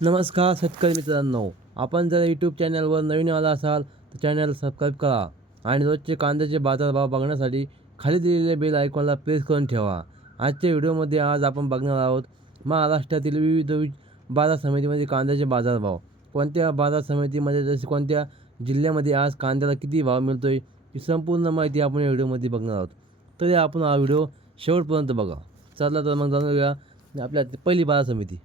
नमस्कार शेतकरी मित्रांनो आपण जर यूट्यूब चॅनलवर नवीन आला असाल तर चॅनल सबस्क्राईब करा आणि रोजचे कांद्याचे बाजारभाव बघण्यासाठी खाली दिलेले बेल आयकॉनला प्रेस करून ठेवा. आजच्या व्हिडिओमध्ये आज आपण बघणार आहोत महाराष्ट्रातील विविध बाजार समितीमध्ये कांद्याचे बाजारभाव. कोणत्या बाजार समितीमध्ये जसे कोणत्या जिल्ह्यामध्ये आज कांद्याला किती भाव मिळतो आहे ही संपूर्ण माहिती आपण या व्हिडिओमध्ये बघणार आहोत. तरी आपण हा व्हिडिओ शेवटपर्यंत बघा. चला तर मग जाणून घेऊया आपल्या पहिली बाजार समिती.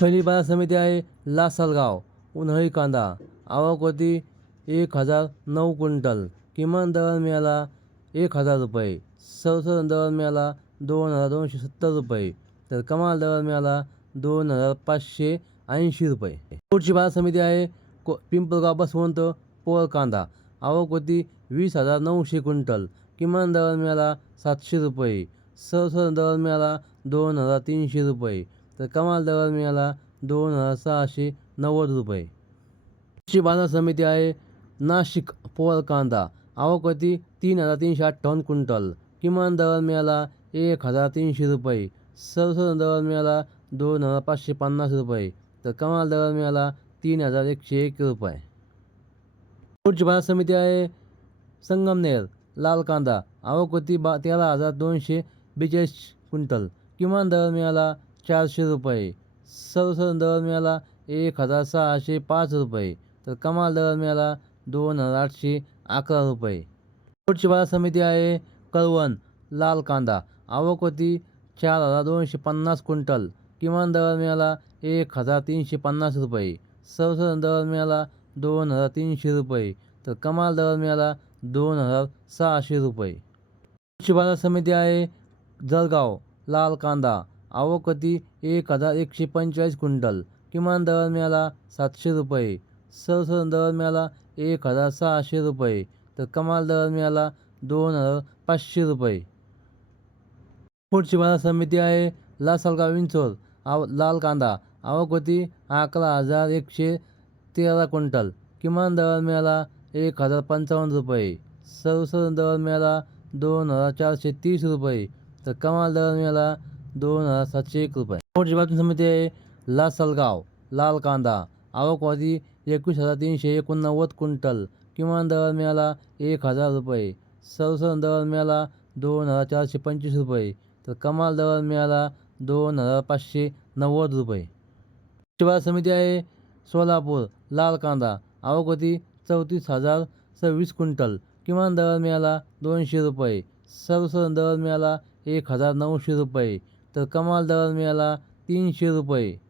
पहिली बाजार समिती आहे लासलगाव. उन्हाळी कांदा. आवक होती एक हजार नऊ क्विंटल. किमान दर मिळाला एक हजार रुपये. सरसरण दर मिळाला दोन हजार दोनशे सत्तर रुपये. तर कमाल दर मिळाला दोन हजार पाचशे ऐंशी रुपये. पुढची बाजार समिती आहे को पिंपळगाव बसवंत पोळ कांदा. आवक होती वीस हजार नऊशे क्विंटल. किमान दर मिळाला सातशे रुपये. सरसरण दर मिळाला दोन हजार तीनशे रुपये. तर कमाल दरात मिळाला दोन हजार सहाशे नव्वद रुपये. कृषी बाजार समिती आहे नाशिक पोळ कांदा आवक होती तीन हजार तीनशे अठ्ठावन्न क्विंटल. किमान दरात मिळाला एक हजार तीनशे रुपये. सरसर दर मिळाला दोन हजार पाचशे पन्नास रुपये. तर कमाल दरात मिळाला तीन हजार एकशे एक रुपये. पुढची बाजार समिती आहे संगमनेर लाल कांदा आवक होती बा तेरा हजार दोनशे बेचाळीस क्विंटल. किमान दरात मिळाला चारशे रुपये. सरसर दर मिळाला एक हजार सहाशे पाच रुपये. तर कमाल दर मिळाला दोन हजार आठशे अकरा रुपये. पुढची बाजार समिती आहे कळवण लाल कांदा. आवक होती चार हजार दोनशे पन्नास क्विंटल. किमान दर मिळाला एक हजार तीनशे पन्नास रुपये. सरसर दर मिळाला दोन हजार तीनशे रुपये. तर कमाल दर मिळाला दोन हजार सहाशे रुपये. पुढची बाजार समिती आहे जळगाव लाल कांदा. आवक होती एक हजार एकशे पंचेचाळीस क्विंटल. किमान दर मिळाला सातशे रुपये. सरसर दर मिळाला एक हजार सहाशे रुपये. तर कमाल दर मिळाला दोन हजार पाचशे रुपये. पुढची बाजार समिती आहे लासलगाव विंचोर. आव लाल कांदा. आवक होती अकरा हजार एकशे तेरा क्विंटल. किमान दर मिळाला एक हजार पंचावन्न रुपये. सरसर दर मिळाला दोन हजार चारशे तीस रुपये. तर कमाल दर मिळाला दोन हजार सातशे एक रुपये. पुढची बातमी समिती आहे लासलगाव लाल कांदा आवक होती एकवीस हजार तीनशे एकोणनव्वद क्विंटल. किमान दर मिळाला एक हजार रुपये. सरसर दर मिळाला दोन हजार चारशे पंचवीस रुपये. तर कमाल दर मिळाला दोन हजार पाचशे नव्वद रुपये. शिवाय समिती आहे सोलापूर लाल कांदा आवक होती चौतीस हजार सव्वीस क्विंटल. किमान दर मिळाला दोनशे रुपये. सरसर दर मिळाला एक हजार नऊशे रुपये. तर कमाल दर मिळाला तीनशे रुपये.